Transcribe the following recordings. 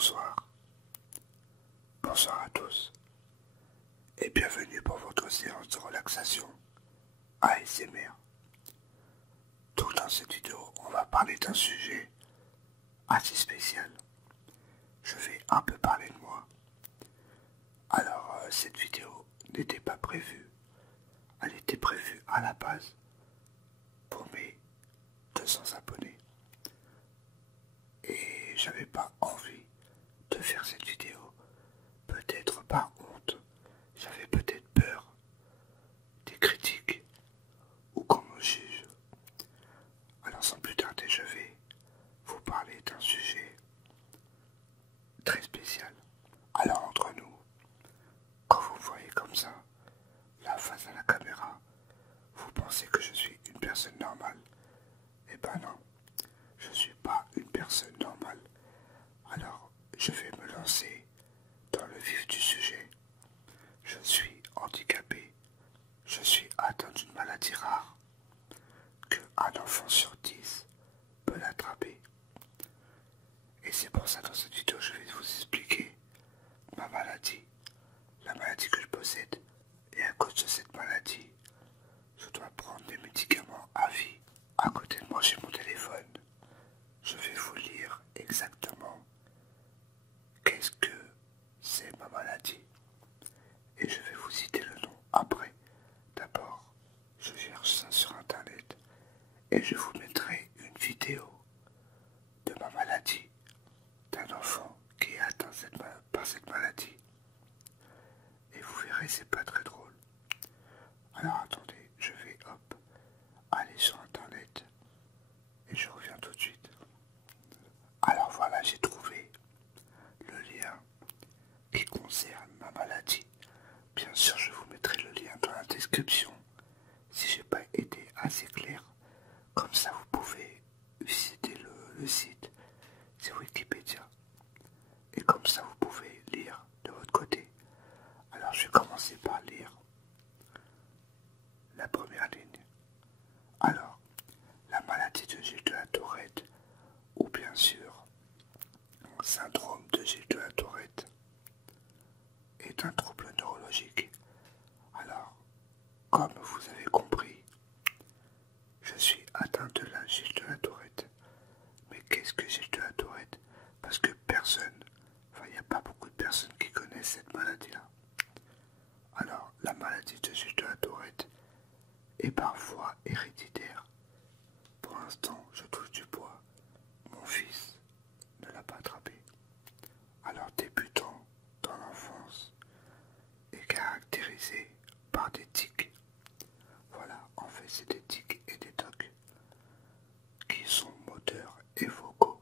Bonsoir, bonsoir à tous et bienvenue pour votre séance de relaxation ASMR. Donc dans cette vidéo, on va parler d'un sujet assez spécial. Je vais un peu parler de moi. Alors cette vidéo n'était pas prévue, elle était prévue à la base pour mes 200 abonnés. Et j'avais pas envie de faire cette vidéo, peut-être par honte, j'avais peut-être peur des critiques ou qu'on me juge. Alors sans plus tarder, je vais vous parler d'un sujet très spécial. Alors entre nous, quand vous me voyez comme ça, la face à la caméra, vous pensez que je suis une personne normale? Eh ben non, je suis pas une personne normale. Alors je vais me lancer dans le vif du sujet. Je suis handicapé, je suis atteint d'une maladie rare que un enfant sur 10 peut l'attraper. Et c'est pour ça dans cette vidéo je vais vous expliquer ma maladie, la maladie que je possède. Et à cause de cette maladie, je dois prendre des médicaments à vie. À côté de moi j'ai mon téléphone. Je vais vous lire exactement qu'est-ce que c'est ma maladie. Et je vais vous citer le nom après. D'abord, je cherche ça sur internet et je vous mettrai une vidéo de ma maladie, d'un enfant qui est atteint par cette maladie. Et vous verrez, c'est pas très drôle. Alors attendez, je vais aller sur internet et je reviens tout de suite. Alors voilà, j'ai trouvé le lien qui concerne ma maladie. Bien sûr, je vous mettrai le lien dans la description si j'ai pas été assez clair. Comme ça, vous pouvez visiter le site, c'est Wikipédia. Et comme ça, vous pouvez lire de votre côté. Alors, je vais commencer par lire la première ligne. Alors, la maladie de Gilles de la Tourette, ou bien sûr, syndrome de Gilles de la Tourette, est un trouble neurologique. Alors, comme vous avez compris, je suis atteint de la Gilles de la Tourette. Mais qu'est-ce que Gilles de la Tourette? Parce que il n'y a pas beaucoup de personnes qui connaissent cette maladie-là. Alors, la maladie de Gilles de la Tourette est parfois héréditaire. Pour l'instant, je touche du bois. Mon fils ne l'a pas attrapé. Alors, débutant dans l'enfance, est caractérisé par des tics. Voilà, en fait, c'est des tics et des tocs qui sont moteurs et vocaux.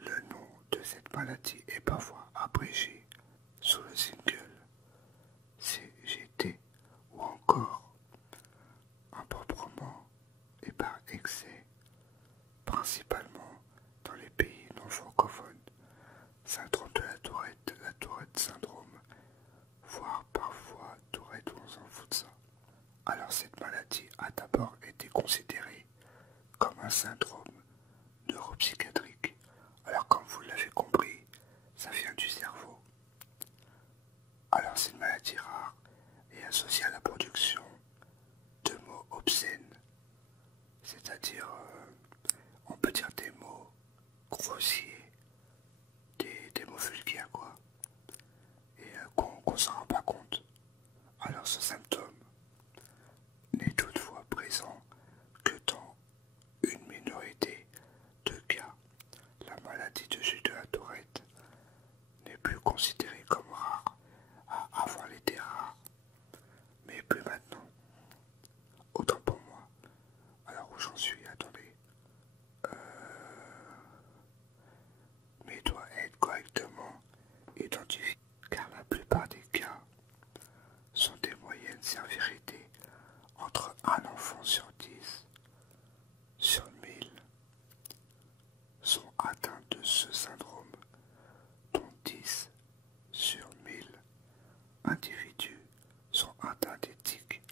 Le nom de cette maladie est parfois abrégé sous le single CGT ou encore improprement et par excès, principalement dans les pays non francophones. Syndrome de la Tourette syndrome, voire parfois Tourette, on s'en fout de ça. Alors cette maladie a d'abord été considérée comme un syndrome neuropsychiatrique. Alors comme vous l'avez compris, ça vient du cerveau. Alors c'est une maladie rare et associée à la production de mots obscènes, c'est-à-dire on peut dire des mots grossiers, des mots vulgaires quoi, et qu'on s'en rend pas compte. Alors ce symptôme n'est toutefois présent que dans une minorité de cas. La maladie de Gilles de la Tourette n'est plus considérée comme rare. Avant elle était rare, mais plus maintenant. Autant pour moi. Alors où j'en suis, attendez. Mais doit être correctement identifié, car la plupart des cas sont des moyennes sévérités entre un enfant sur 10 sur 1000 sont atteints de ce syndrome, dont 10 sur 1000 individus sont atteints des tics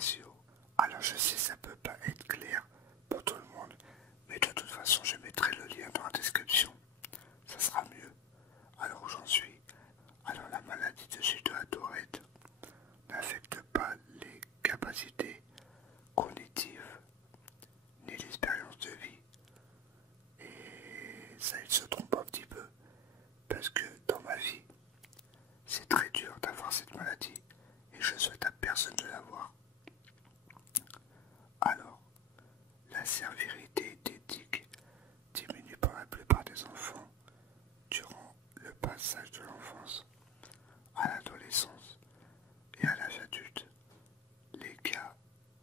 ratio. Alors je sais, ça peut pas être clair pour tout le monde, mais de toute façon, je mettrai le lien dans la description. Ça sera mieux. Alors où j'en suis? Alors la maladie de Gilles de la Tourette n'affecte pas les capacités cognitives ni l'expérience de vie. Et ça, il se trompe un petit peu, parce que dans ma vie, c'est très dur d'avoir cette maladie, et je souhaite à personne de l'avoir. Alors, la sévérité des tics diminue pour la plupart des enfants durant le passage de l'enfance à l'adolescence et à l'âge adulte. Les cas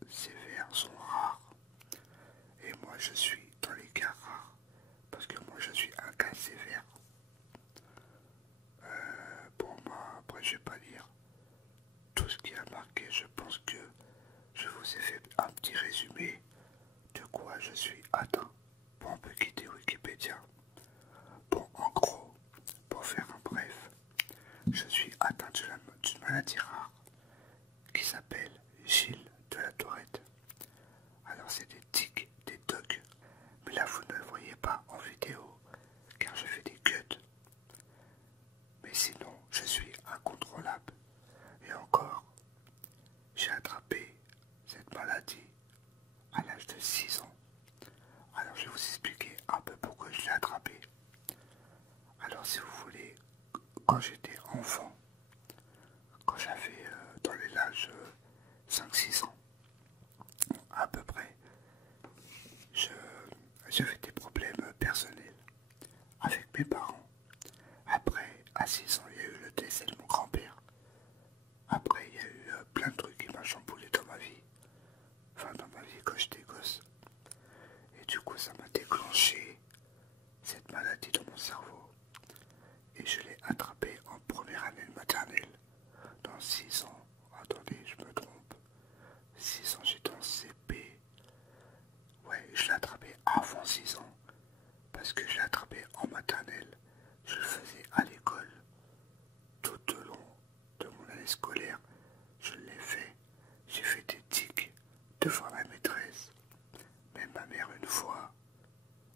sévères sont rares, et moi je suis dans les cas rares, parce que moi je suis un cas sévère. Pour moi, après je vais pas lire tout ce qui a marqué, je pense que je vous ai fait un petit résumé de quoi je suis atteint. Bon, on peut quitter Wikipédia. Bon, en gros, pour faire un bref, je suis atteint d'une maladie rare qui s'appelle Gilles de la Tourette. Alors c'est des tics, des tocs, mais là vous ne le voyez pas en vidéo car je fais des cuts. Mais sinon, je suis incontrôlable. Et encore, j'ai attrapé cette maladie à l'âge de 6 ans. Alors je vais vous expliquer un peu pourquoi je l'ai attrapé. Alors si vous voulez, quand j'étais enfant, quand j'avais dans les âges 5-6 ans, à peu près, j'avais des problèmes personnels avec mes parents. Après, à 6 ans, il y a eu le décès de mon grand-père. Après, il y a eu plein de trucs qui m'ont chamboulé dans ma vie. Enfin, dans ma vie quand j'étais gosse. Et du coup, ça m'a déclenché cette maladie dans mon cerveau. Et je l'ai attrapée en première année de maternelle. Dans 6 ans. Attendez, je me trompe. 6 ans, j'étais en CP. Ouais, je l'ai attrapé avant 6 ans. Parce que je l'ai attrapé en maternelle. Je le faisais à l'école. Tout au long de mon année scolaire, je l'ai fait. J'ai fait des tics devant ma maîtresse. Même ma mère, une fois,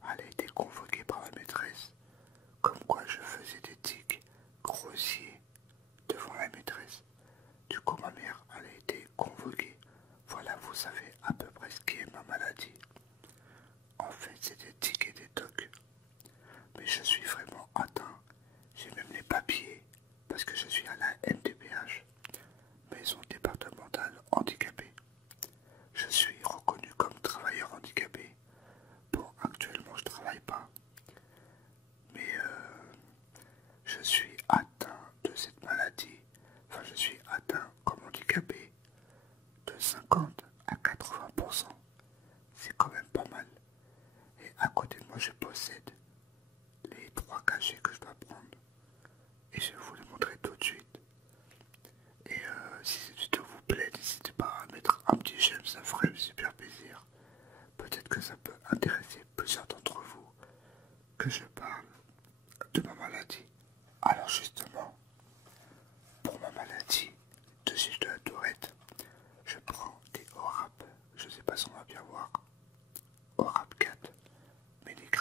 elle a été convoquée par ma maîtresse. Comme quoi je faisais des tics grossiers devant la maîtresse. Du coup, ma mère, elle a été convoquée. Voilà, vous savez à peu près ce qu'est ma maladie. En fait, c'est des tics et des tocs. Mais je suis vraiment atteint. J'ai même les papiers parce que je suis à la MDPH, Maison départementale handicapée. Je suis reconnu comme travailleur handicapé. Bon, actuellement, je travaille pas. Mais je suis atteint de cette maladie. Enfin, je suis atteint comme handicapé de 50 à 80%. C'est quand même pas mal. Et à côté de moi, je possède les 3 cachets que je dois prendre. Et je vais vous les montrer tout de suite. Et si cette vidéo vous plaît, n'hésitez pas à mettre un petit j'aime, ça ferait super plaisir. Peut-être que ça peut intéresser plusieurs d'entre vous que je parle de ma maladie. Alors justement, pour ma maladie de Gilles de la Tourette, je prends des ORAP. Je sais pas si on va bien voir. ORAP 4 mg.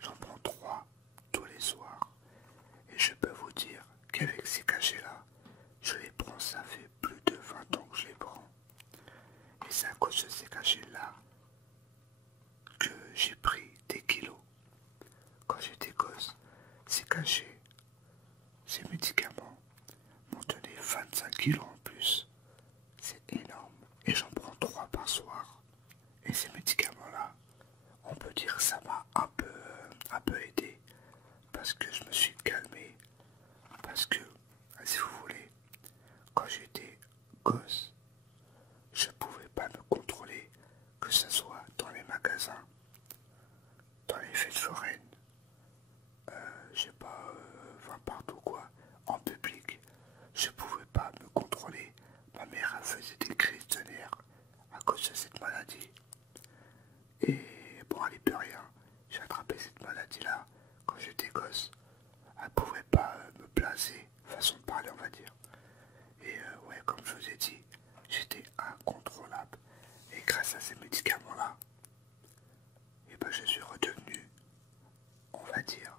J'en prends 3 tous les soirs. Et je peux vous dire qu'avec ces cachets-là, je les prends, ça fait plus de 20 ans que je les prends. Et c'est à cause de ces cachets-là que j'ai pris des kilos. Quand j'étais gosse, ces cachets, ces médicaments m'ont donné 25 kilos en plus. C'est énorme. Et j'en prends 3 par soir. Et ces médicaments-là, on peut dire que ça m'a un peu aidé. Parce que je me suis calmé. Parce que, si vous voulez, quand j'étais gosse, je pouvais pas me contrôler, que ce soit dans les magasins, dans les fêtes foraines, je sais pas, enfin partout quoi, en public, je pouvais pas me contrôler. Ma mère elle faisait des crises de nerfs à cause de cette maladie. Et bon, elle n'y peut rien. J'ai attrapé cette maladie-là quand j'étais gosse. Elle pouvait grâce à ces médicaments-là, et ben je suis redevenu, on va dire,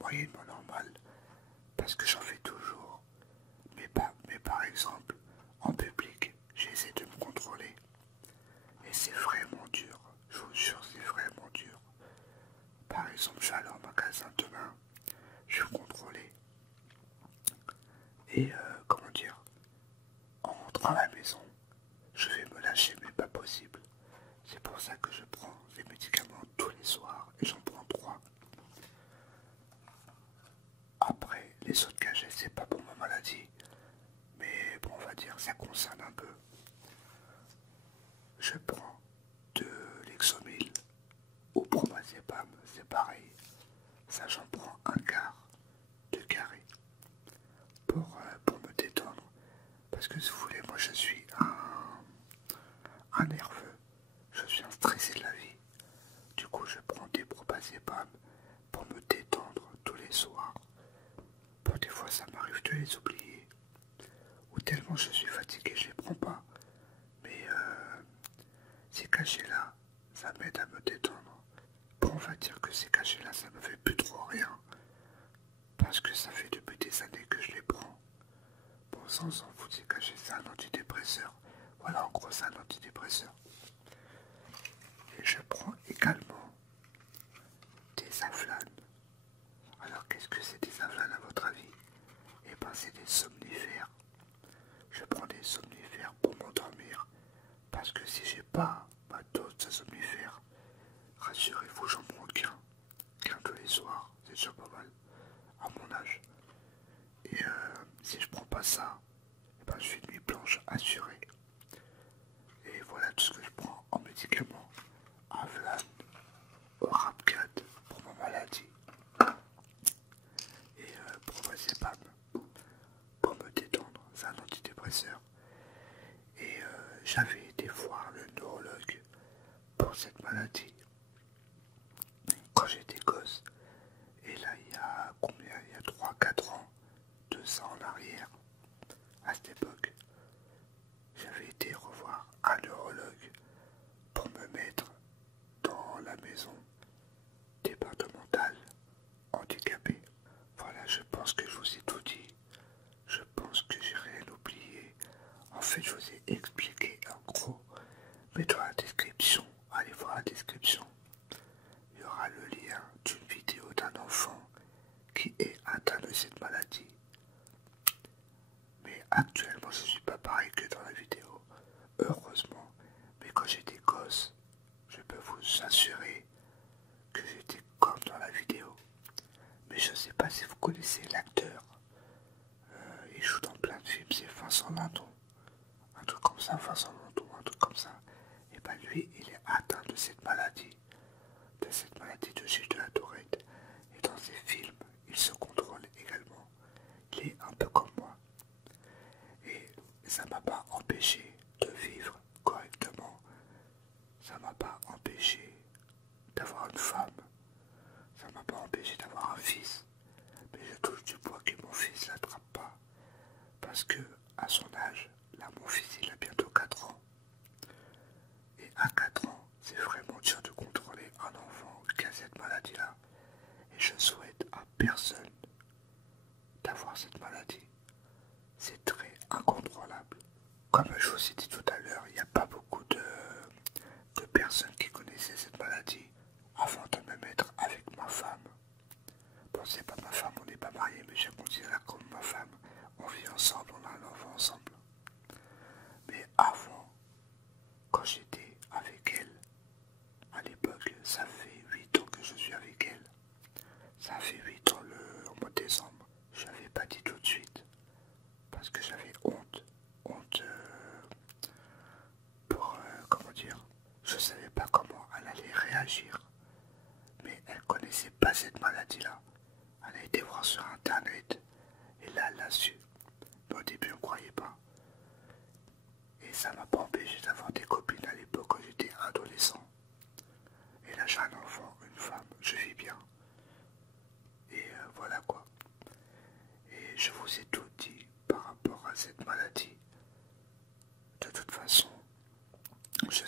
moyennement normal, parce que j'en fais toujours. Mais par exemple, en public, j'essaie de me contrôler. Et c'est vraiment dur, je vous jure, c'est vraiment dur. Par exemple, je vais aller en magasin demain, je vais me contrôler. Et comment dire, en rentrant à la maison, je vais me lâcher, mais pas possible. C'est pour ça que je prends des médicaments tous les soirs, et j'en prends 3. Après, les autres cachets, c'est pas pour ma maladie, mais bon, on va dire, ça concerne un peu. Je prends de l'Exomil ou Bromazepam, c'est pareil. Ça, j'en prends un quart de carré pour me détendre. Parce que si vous voulez, moi je suis un nerveux, je suis un stressé de la vie. Du coup, je prends des Bromazepam pour me détendre tous les soirs. Bon, des fois, ça m'arrive de les oublier. Ou tellement je suis fatigué, je les prends pas. Mais ces cachets-là, ça m'aide à me détendre. Bon, on va dire que ces cachets-là, ça me fait plus trop rien. Parce que ça fait depuis des années que je les prends. Bon, sans s'en foutre, ces cachets, c'est un antidépresseur. Voilà, en gros, c'est un antidépresseur. Et je prends également des Aflanes. Alors, qu'est-ce que c'est des Aflanes à votre avis? Eh ben, c'est des somnifères. Je prends des somnifères pour m'endormir. Parce que si j'ai pas ma dose de somnifères, rassurez-vous, j'en prends qu'un tous les soirs. C'est déjà pas mal, à mon âge. Et si je prends pas ça, eh ben, je suis une nuit blanche assurée. Et voilà tout ce que je prends en médicaments. Avlan, Rapcat pour ma maladie. Et Bromazepam pour me détendre. C'est un antidépresseur. Et j'avais été voir le neurologue pour cette maladie quand j'étais gosse. Et là, il y a combien? Il y a 3-4 ans, 2 ans en arrière, à cette époque, j'avais été revoir un neurologue pour me mettre dans la maison départementale handicapée. Voilà, je pense que je vous ai tout dit. Je pense que j'ai rien oublié. En fait, je vous ai expliqué en gros. Mais dans la description, allez voir la description. Il y aura le lien d'une vidéo d'un enfant qui est atteint de cette maladie. Mais actuellement, je ne suis pas pareil que dans la vidéo. Heureusement. Mais quand j'étais gosse, je peux vous assurer que j'étais comme dans la vidéo. Mais je ne sais pas si vous connaissez l'acteur. Il joue dans plein de films, c'est Vincent Lindon. Un truc comme ça, Vincent Lindon, un truc comme ça. Et ben lui, il est atteint de cette maladie de Gilles de la Tourette. Et dans ses films, il se contrôle également. Il est un peu comme moi. Et ça m'a pas empêché de vivre correctement. Ça m'a pas empêché d'avoir une femme. Ça m'a pas empêché d'avoir un fils. Mais je touche du bois que mon fils l'attrape pas. Parce que, à son âge, là mon fils il a bientôt 4 ans. Et à 4 ans, c'est vraiment dur de contrôler un enfant qui a cette maladie-là. Et je souhaite à personne d'avoir cette maladie. C'est très incontrôlable. Comme je vous ai dit tout à l'heure, il n'y a pas beaucoup de personnes qui connaissaient cette maladie avant de me mettre avec ma femme. Bon, c'est pas ma femme, on n'est pas mariés, mais je considère comme ma femme. On vit ensemble, on a un enfant ensemble. Mais avant, quand j'étais avec elle, à l'époque, ça fait 8 ans que je suis avec elle. Ça fait 8 ans au mois de décembre. Je n'avais pas dit tout de suite. Parce que j'avais honte. Honte pour, comment dire, je savais pas comment elle allait réagir. Mais elle connaissait pas cette maladie-là. Elle a été voir sur internet. Et là, elle l'a su. Mais au début, on ne croyait pas. Et ça m'a pas empêché d'avoir des copines à l'époque quand j'étais adolescent. Et là, j'ai un enfant, une femme, je vis bien. Et voilà quoi. Et je vous ai tout dit par rapport à cette maladie. De toute façon, je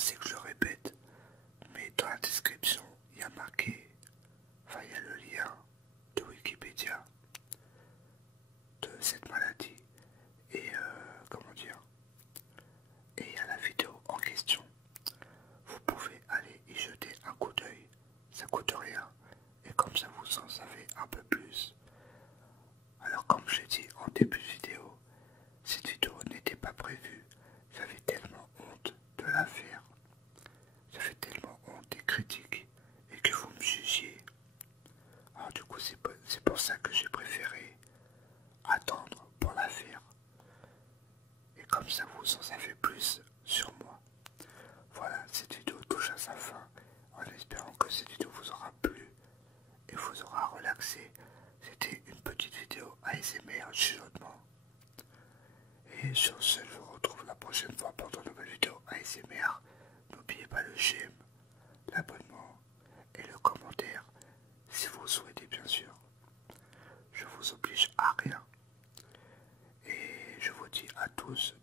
j'ai dit en début de vidéo, cette vidéo n'était pas prévue. J'avais tellement honte de la faire. J'avais tellement honte des critiques et que vous me jugiez. Alors du coup, c'est pour ça que j'ai préféré attendre pour la faire. Et comme ça, vous en savez plus sur moi. Voilà, cette vidéo touche à sa fin, en espérant que cette vidéo vous aura plu et vous aura relaxé. C'était une petite vidéo ASMR chuchotement. Et sur ce, je vous retrouve la prochaine fois pour de nouvelles vidéos ASMR. N'oubliez pas le j'aime, l'abonnement et le commentaire, si vous le souhaitez bien sûr. Je vous oblige à rien. Et je vous dis à tous